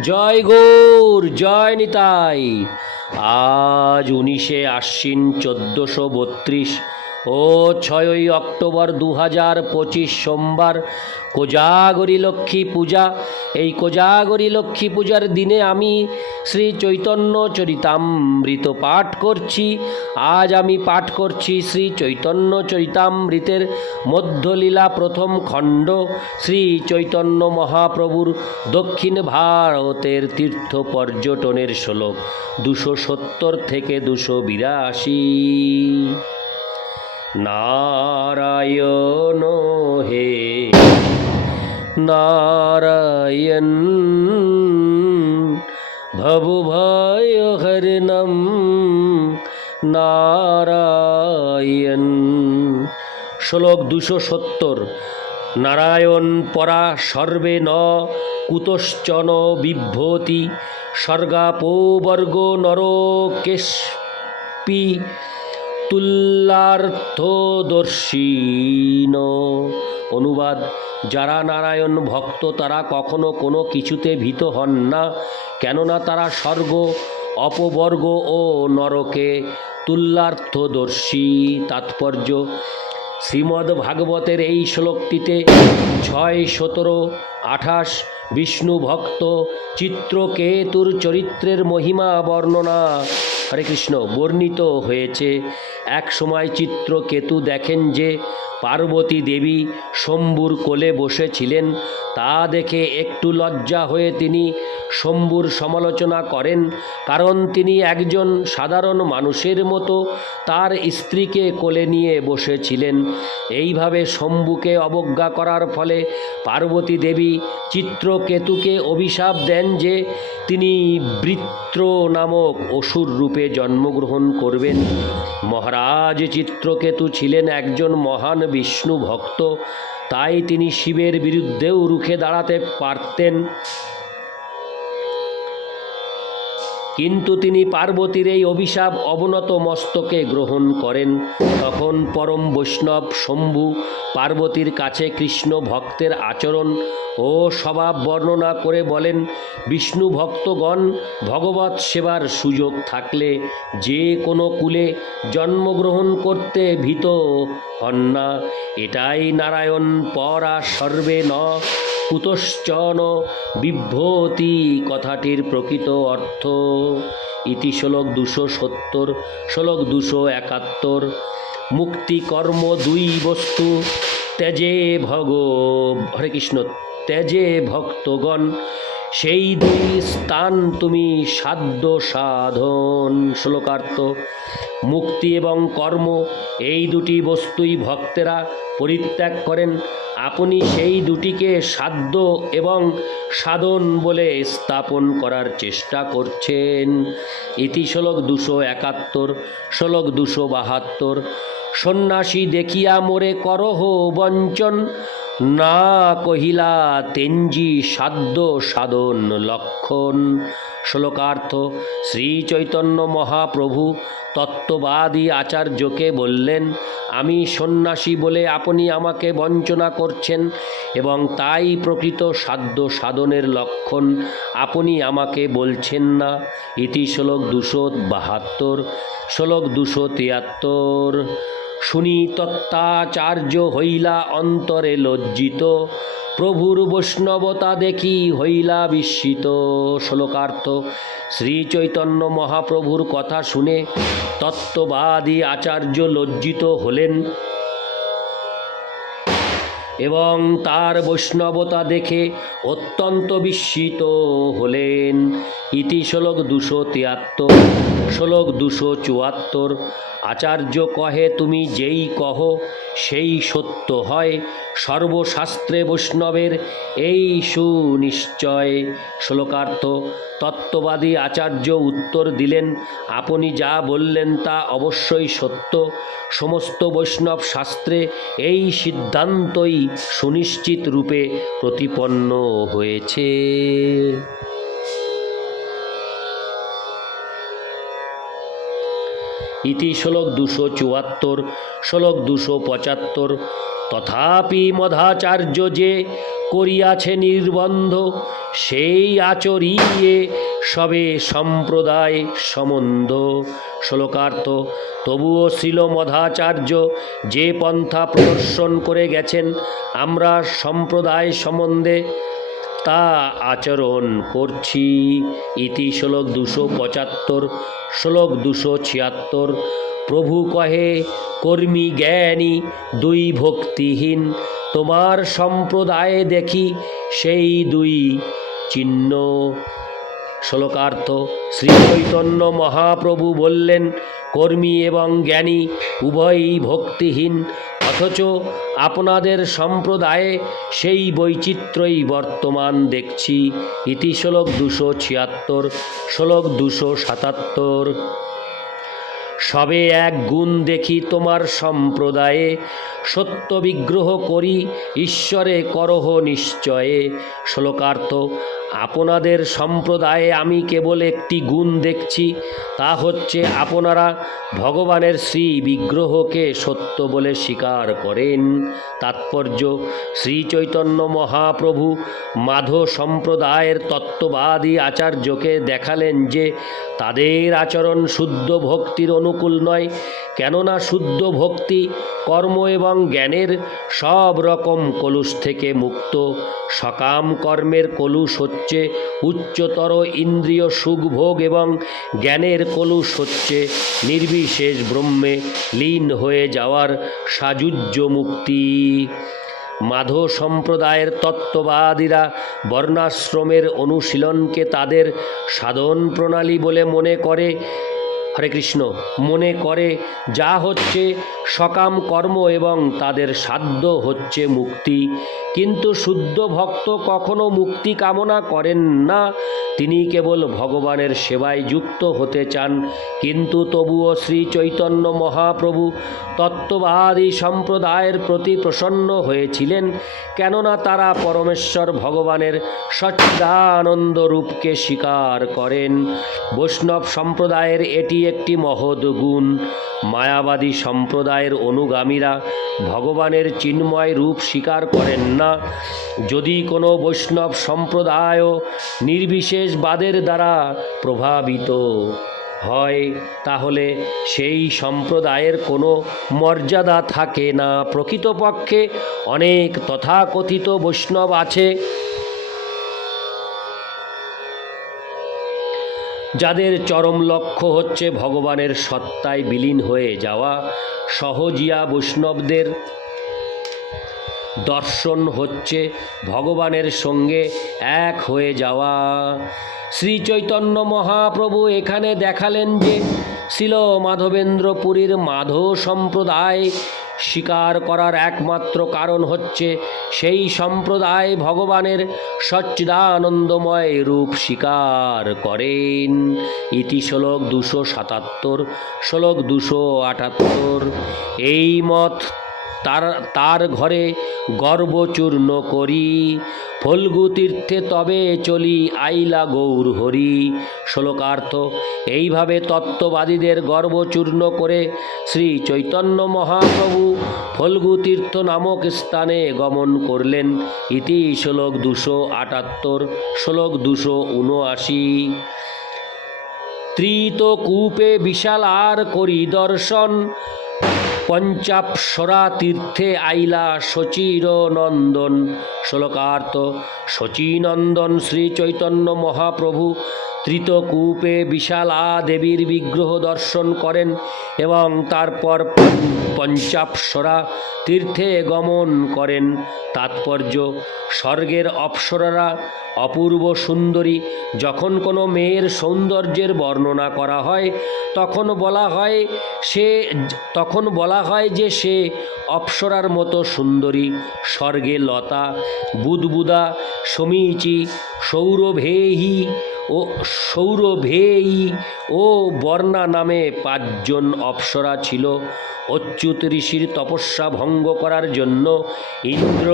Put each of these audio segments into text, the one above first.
জয় গৌর জয় নিতাই। আজ উনিশে আশ্বিন চোদ্দোশো বত্রিশ ও ছয়ই অক্টোবর দু হাজার পঁচিশ সোমবার কোজাগরী লক্ষ্মী পূজা। এই কোজাগরী লক্ষ্মী পূজার দিনে আমি শ্রী চৈতন্য চরিতামৃত পাঠ করছি। আজ আমি পাঠ করছি শ্রী চৈতন্য চরিতামৃতের মধ্যলীলা প্রথম খণ্ড। শ্রী চৈতন্য মহাপ্রভুর দক্ষিণ ভারতের তীর্থ পর্যটনের শ্লোক। দুশো সত্তর থেকে দুশো বিরাশি। নারায়ণ হে। নারায়ণ ভবু ভয় হরণম নারায়ণ শ্লোক দুশো সত্তর। নারায়ণ পরা সর্বে ন কুতশ্চন বিভ্রতি। স্বর্গাপোবর্গ নরকেশপি তুল্যার্থদর্শীন অনুবাদ, যারা নারায়ণ ভক্ত, তারা কখনো কোনো কিছুতে ভীত হন না, কেননা তারা স্বর্গ, অপবর্গ ও নরকে তুল্যার্থদর্শী। তাৎপর্য শ্রীমদ্ ভাগবতের এই শ্লোকটিতে ছয় সতেরো আঠাশ বিষ্ণু ভক্ত চিত্রকেতুর চরিত্রের মহিমা বর্ণনা। হরে কৃষ্ণ, বর্ণিত হয়েছে। এক সময় চিত্রকেতু দেখেন যে পার্বতী দেবী শম্ভুর কোলে বসেছিলেন। তা দেখে একটু লজ্জা হয়ে তিনি শম্ভুর সমালোচনা করেন, কারণ তিনি একজন সাধারণ মানুষের মতো তার স্ত্রীকে কোলে নিয়ে বসেছিলেন। এইভাবে শম্ভুকে অবজ্ঞা করার ফলে পার্বতী দেবী চিত্রকেতুকে অভিশাপ দেন যে তিনি বৃত্র নামক অসুর রূপে জন্মগ্রহণ করবেন। মহারাজ চিত্রকেতু ছিলেন একজন মহান বিষ্ণু ভক্ত, তাই তিনি শিবের বিরুদ্ধেও রুখে দাঁড়াতে পারতেন। কিন্তু তিনি পার্বতীর এই অভিশাপ অবনত মস্তকে গ্রহণ করেন। তখন পরম বৈষ্ণব শম্ভু পার্বতীর কাছে কৃষ্ণ ভক্তের আচরণ ও স্বভাব বর্ণনা করে বলেন, বিষ্ণু ভক্তগণ ভগবত সেবার সুযোগ থাকলে যে কোনো কুলে জন্মগ্রহণ করতে ভীত হন না। এটাই নারায়ণ পরা সর্বে ন। কুতশ্চন বিভ্রতি কথাটির প্রকৃত অর্থ। ইতি শ্লোক দুশো সত্তর, শ্লোক দুশো একাত্তর। মুক্তি কর্ম দুই বস্তু, ত্যাজে ভগ, হরে কৃষ্ণ, ত্যাজে ভক্তগণ, সেই দুই স্থান তুমি সাধ্য সাধন। শ্লোকার্থ মুক্তি এবং কর্ম, এই দুটি বস্তুই ভক্তেরা পরিত্যাগ করেন। আপনি সেই দুটিকে সাধ্য এবং সাধন বলে স্থাপন করার চেষ্টা করছেন। ইতি শ্লোক দুশো একাত্তর, শ্লোক দুশো বাহাত্তর। সন্ন্যাসী দেখিয়া মোরে করহ বঞ্চন না কহিলা তেঞ্জি সাধ্য সাধন লক্ষণ। শ্লোকার্থ শ্রী চৈতন্য মহাপ্রভু তত্ত্ববাদী আচার্যকে বললেন, আমি সন্ন্যাসী বলে আপনি আমাকে বঞ্চনা করছেন এবং তাই প্রকৃত সাধ্য সাধনের লক্ষণ আপনি আমাকে বলছেন না। ইতি শ্লোক দুশো বাহাত্তর, শ্লোক দুশো তিয়াত্তর। শুনি তত্ত্বাচার্য হইলা অন্তরে লজ্জিত। প্রভুর বৈষ্ণবতা দেখি হইলা বিস্মিত। শ্লোকার্থ শ্রী চৈতন্য মহাপ্রভুর কথা শুনে তত্ত্ববাদী আচার্য লজ্জিত হলেন এবং তার বৈষ্ণবতা দেখে অত্যন্ত বিস্মিত হলেন। ইতি শ্লোক দুশো তিয়াত্তর, শ্লোক দুশো চুয়াত্তর আচার্য কহে, তুমি যেই কহ, সেই সত্য হয়। সর্বশাস্ত্রে বৈষ্ণবের এই সুনিশ্চয়। শ্লোকার্থ, তত্ত্ববাদী আচার্য উত্তর দিলেন, আপনি যা বললেন তা অবশ্যই সত্য। সমস্ত বৈষ্ণব শাস্ত্রে এই সিদ্ধান্তই সুনিশ্চিত রূপে প্রতিপন্ন হয়েছে। ইতি শ্লোক দুশো চুয়াত্তর, শ্লোক দুশো পঁচাত্তর। তথাপি মধাচার্য যে করিয়াছে নির্বন্ধ, সেই আচরিয়ে সবে সম্প্রদায় সম্বন্ধ শ্লোকার্থ, তবুও শ্রীল মধাচার্য, যে পন্থা প্রদর্শন করে গেছেন, আমরা সম্প্রদায় সম্বন্ধে তা আচরণ করছি। ইতি শ্লোক দুশো পঁচাত্তর, শ্লোক দুশো ছিয়াত্তর। প্রভু কহে, কর্মী জ্ঞানী, দুই ভক্তিহীন, তোমার সম্প্রদায়ে দেখি সেই দুই চিহ্ন। শ্লোকার্থ, শ্রী চৈতন্য মহাপ্রভু বললেন, কর্মী এবং জ্ঞানী উভয়ই ভক্তিহীন অথচ আপনাদের সম্প্রদায়ে সেই বৈচিত্র্যই বর্তমান দেখছি। ইতি শ্লোক দুশো ছিয়াত্তর, শ্লোক দুশো সাতাত্তর। সবে এক গুণ দেখি তোমার সম্প্রদায়ে, সত্য বিগ্রহ করি, ঈশ্বরে করহ নিশ্চয়ে। শ্লোকার্থ আপনাদের সম্প্রদায়ে আমি কেবল একটি গুণ দেখছি, তা হচ্ছে আপনারা ভগবানের শ্রী বিগ্রহকে সত্য বলে স্বীকার করেন। তাৎপর্য শ্রী চৈতন্য মহাপ্রভু মাধব সম্প্রদায়ের তত্ত্ববাদী আচার্যকে দেখালেন যে তাদের আচরণ শুদ্ধ ভক্তির অনুকূল নয় কেননা শুদ্ধ ভক্তি কর্ম এবং জ্ঞানের সব রকম কলুষ থেকে মুক্ত। সকাম কর্মের কলুষ হচ্ছে উচ্চতর ইন্দ্রিয় সুখভোগ এবং জ্ঞানের কলুষ হচ্ছে নির্বিশেষ ব্রহ্মে লীন হয়ে যাওয়ার সাযুজ্য মুক্তি। মাধব সম্প্রদায়ের তত্ত্ববাদীরা বর্ণাশ্রমের অনুশীলনকে তাদের সাধন প্রণালী বলে মনে করে। হরে কৃষ্ণ। মনে করে যা হচ্ছে সকাম কর্ম এবং তাদের সাধ্য হচ্ছে মুক্তি। কিন্তু শুদ্ধ ভক্ত কখনো মুক্তি কামনা করেন না। তিনি কেবল ভগবানের সেবায় যুক্ত হতে চান। কিন্তু তবুও শ্রী চৈতন্য মহাপ্রভু তত্ত্ববাদী সম্প্রদায়ের প্রতি প্রসন্ন হয়েছিলেন। কেননা তারা পরমেশ্বর ভগবানের সচ্চিদানন্দ রূপকে স্বীকার করেন। বৈষ্ণব সম্প্রদায়ের এটি একটি মহৎ গুণ। মায়াবাদী সম্প্রদায়ের অনুগামীরা ভগবানের চিন্ময় রূপ স্বীকার করেন না। যদি কোনো বৈষ্ণব সম্প্রদায়ও নির্বিশেষবাদের দ্বারা প্রভাবিত হয়, তাহলে সেই সম্প্রদায়ের কোনো মর্যাদা থাকে না। প্রকৃতপক্ষে অনেক তথাকথিত বৈষ্ণব আছে যাদের চরম লক্ষ্য হচ্ছে ভগবানের সত্তায় বিলীন হয়ে যাওয়া সহজিয়া বৈষ্ণবদের দর্শন হচ্ছে ভগবানের সঙ্গে এক হয়ে যাওয়া। শ্রী চৈতন্য মহাপ্রভু এখানে দেখালেন যে শিল মাধবেন্দ্রপুরীর মাধব সম্প্রদায় স্বীকার করার একমাত্র কারণ হচ্ছে সেই সম্প্রদায় ভগবানের সচ্চিদানন্দময় রূপ স্বীকার করেন। ইতি শ্লোক দুশো সাতাত্তর, শ্লোক দুশো আটাত্তর। এই মত তার তার ঘরে গর্বচূর্ণ করি। ফল্গু তীর্থে তবে চলি আইলা গৌর হরি। শ্লোকার্থ, এইভাবে তত্ত্ববাদীদের গর্বচূর্ণ করে শ্রী চৈতন্য মহাপ্রভু ফল্গু তীর্থ নামক স্থানে গমন করলেন। ইতি শ্লোক দুশো আটাত্তর, শ্লোক দুশো উনআশি। ত্রিতকূপে বিশাল আর করি দর্শন পঞ্চাপসরা তীর্থে আইলা শচীর নন্দন শ্লোকার্থ শচীনন্দন শ্রী চৈতন্য মহাপ্রভু ত্রিতকূপে বিশালা দেবীর বিগ্রহ দর্শন করেন এবং তারপর পঞ্চাপসরা তীর্থে গমন করেন। তাৎপর্য, স্বর্গের অপ্সরারা অপূর্ব সুন্দরী। যখন কোনো মেয়ের সৌন্দর্যের বর্ণনা করা হয়, তখন বলা হয় সে তখন বলা হয় যে সে অপ্সরার মতো সুন্দরী। স্বর্গে লতা, বুদবুদা, সমীচি, সৌরভেহি ও সৌরভেয়ী ও বর্ণা নামে পাঁচজন অপ্সরা ছিল। অচ্যুত ঋষির তপস্যা ভঙ্গ করার জন্য ইন্দ্র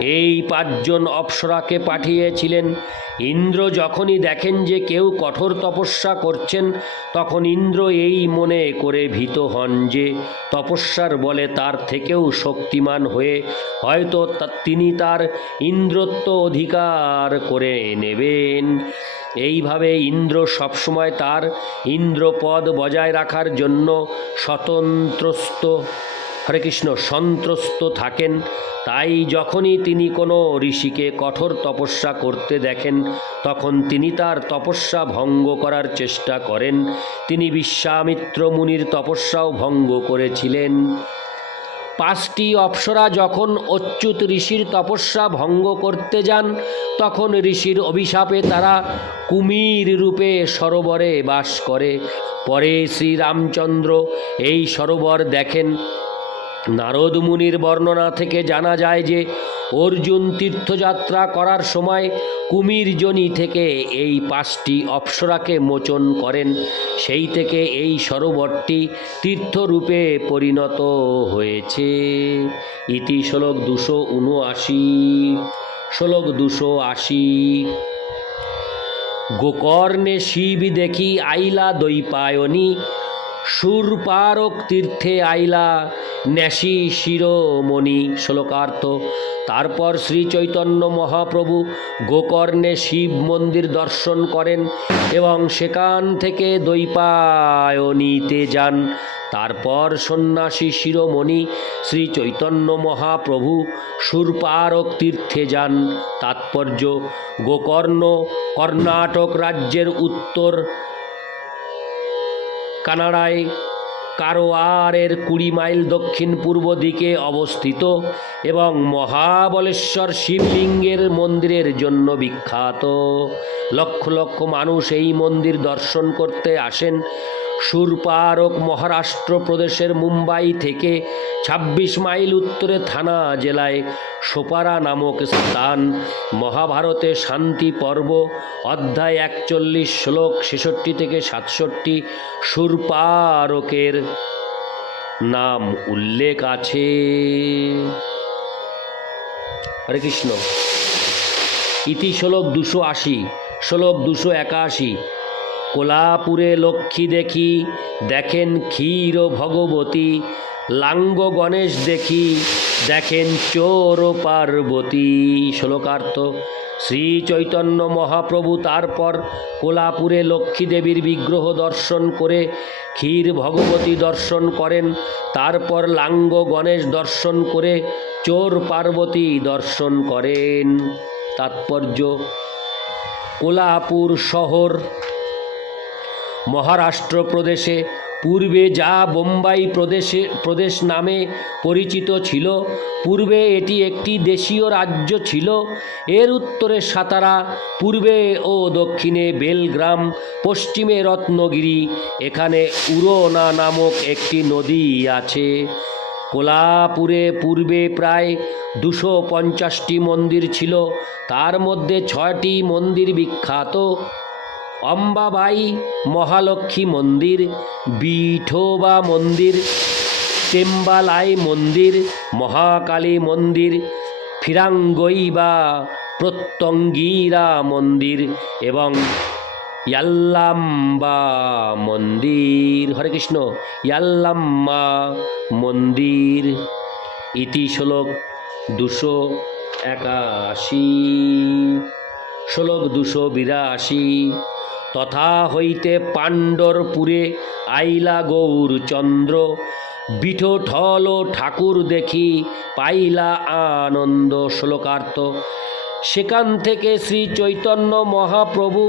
এই পাঁচজন অপ্সরাকে পাঠিয়েছিলেন। ইন্দ্র যখনই দেখেন যে কেউ কঠোর তপস্যা করছেন, তখন ইন্দ্র এই মনে করে ভীত হন যে তপস্যার বলে তার থেকেও শক্তিমান হয়ে হয়তো তিনি তার ইন্দ্রত্ব অধিকার করে নেবেন। এইভাবে ইন্দ্র সবসময় তার ইন্দ্রপদ বজায় রাখার জন্য স্বতন্ত্রস্ত হরে কৃষ্ণ, সন্ত্রস্ত থাকেন। তাই যখনই তিনি কোনো ঋষিকে কঠোর তপস্যা করতে দেখেন, তখন তিনি তার তপস্যা ভঙ্গ করার চেষ্টা করেন। তিনি বিশ্বামিত্র মুনির তপস্যাও ভঙ্গ করেছিলেন। পাঁচটি অপ্সরা যখন অচ্যুত ঋষির তপস্যা ভঙ্গ করতে যান, তখন ঋষির অভিশাপে তারা কুমির রূপে সরোবরে বাস করে। পরে শ্রীরামচন্দ্র এই সরোবর দেখেন নারদ মুনির বর্ণনা থেকে জানা যায় যে, অর্জুন তীর্থযাত্রা করার সময় কুমিরজনি থেকে এই পাঁচটি অপ্সরাকে মোচন করেন। সেই থেকে এই সরোবরটি তীর্থরূপে পরিণত হয়েছে। ইতি শ্লোক দুশো উনআশি। শ্লোক দুশো আশি। গোকর্ণে শিব দেখি আইলা দৈপায়নী। সুরপারক তীর্থে আইলা ন্যাসি শিরোমণি শ্লোকার্থ। তারপর শ্রী চৈতন্য মহাপ্রভু গোকর্ণে শিব মন্দির দর্শন করেন এবং সেখান থেকে দৈপায়নীতে যান। তারপর সন্ন্যাসী শিরোমণি শ্রী চৈতন্য মহাপ্রভু সুরপারক তীর্থে যান। তাৎপর্য, গোকর্ণ কর্ণাটক রাজ্যের উত্তর কানাডায় কারোয়ারের কুড়ি মাইল দক্ষিণ পূর্ব দিকে অবস্থিত এবং মহাবলেশ্বর শিবলিঙ্গের মন্দিরের জন্য বিখ্যাত। লক্ষ লক্ষ মানুষ এই মন্দির দর্শন করতে আসেন। সুরপারক মহারাষ্ট্র প্রদেশের মুম্বাই থেকে ২৬ মাইল উত্তরে থানা জেলায় সোপারা নামক স্থান। মহাভারতে শান্তি পর্ব, অধ্যায় একচল্লিশ, শ্লোক ছেষট্টি থেকে সাতষট্টি, সুরপারকের নাম উল্লেখ আছে। হরে কৃষ্ণ। ইতি শ্লোক দুশো আশি, শ্লোক দুশো একাশি কোলাপুরে লক্ষ্মী দেখি, দেখেন ক্ষীর ভগবতী, লাঙ্গ গণেশ দেখি, দেখেন চোর পার্বতী। শ্লোকার্থ, শ্রী চৈতন্য মহাপ্রভু তারপর কোলাপুরে লক্ষ্মী দেবীর বিগ্রহ দর্শন করে ক্ষীর ভগবতী দর্শন করেন, তারপর লাঙ্গ গণেশ দর্শন করে চোর পার্বতী দর্শন করেন। তাৎপর্য, কোলাপুর শহর মহারাষ্ট্র প্রদেশে পূর্বে যা বোম্বাই প্রদেশে, প্রদেশ নামে পরিচিত ছিল, পূর্বে এটি একটি দেশীয় রাজ্য ছিল। এর উত্তরে সাতারা, পূর্বে ও দক্ষিণে বেলগ্রাম, পশ্চিমে রত্নগিরি, এখানে উরোনা নামক একটি নদী আছে। কোলাপুরে পূর্বে প্রায় দুশো পঞ্চাশটি মন্দির ছিল, তার মধ্যে ছয়টি মন্দির বিখ্যাত। অম্বাবাই মহালক্ষ্মী মন্দির বিঠোবা মন্দির টেম্বালাই মন্দির, মহাকালী মন্দির, ফিরাঙ্গই বা প্রত্যঙ্গীরা মন্দির এবং ইয়াল্লাম্বা মন্দির। হরে কৃষ্ণ ইয়াল্লাম্মা মন্দির। ইতি শ্লোক দুশো একাশি। শ্লোক দুশো বিরাশি। তথা হইতে পাণ্ডরপুরে আইলা গৌরচন্দ্র বিঠঠল ঠাকুর দেখি পাইলা আনন্দ শ্লোকার্থ সেখান থেকে শ্রী চৈতন্য মহাপ্রভু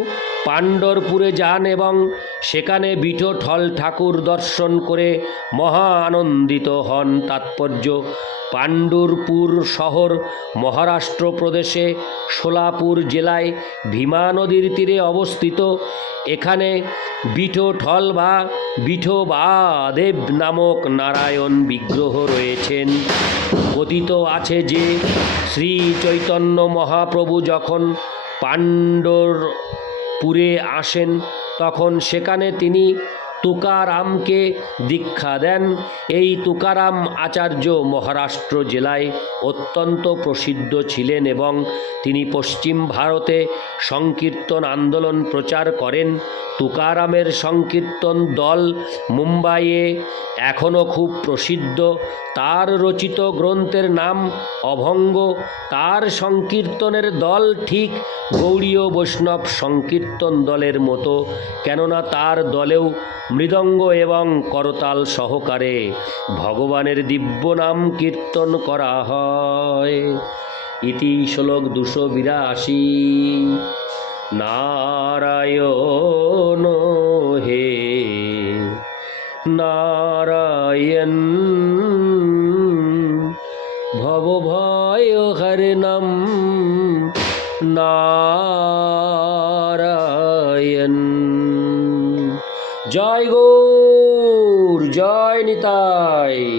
পাণ্ডরপুরে যান এবং সেখানে বিঠোঠল ঠাকুর দর্শন করে মহা আনন্দিত হন। তাৎপর্য, পাণ্ডুরপুর শহর মহারাষ্ট্র প্রদেশে সোলাপুর জেলায় ভীমা নদীর তীরে অবস্থিত। এখানে বিঠোঠল বা বিঠো বা বিঠোবাদেব নামক নারায়ণ বিগ্রহ রয়েছেন। কথিত আছে যে শ্রী চৈতন্য মহাপ্রভু যখন পাণ্ডরপুরে আসেন তখন সেখানে তিনি তুকারামকে দীক্ষা দেন। এই তুকারাম আচার্য মহারাষ্ট্র জেলায় অত্যন্ত প্রসিদ্ধ ছিলেন এবং তিনি পশ্চিম ভারতে সংকীর্তন আন্দোলন প্রচার করেন। তুকারামের সংকীর্তন দল মুম্বাইয়ে এখনও খুব প্রসিদ্ধ। তার রচিত গ্রন্থের নাম অভঙ্গ। তার সংকীর্তনের দল ঠিক গৌড়ীয় বৈষ্ণব সংকীর্তন দলের মতো। কেননা তার দলেও মৃদঙ্গ এবং করতাল সহকারে ভগবানের দিব্য নাম কীর্তন করা হয়। ইতি শ্লোক দুশো বিরাশি। নারায়ণ হে, নারায়ণ, ভব হরে নাম, নারায়ণ। জয় গৌর জয় নিতাই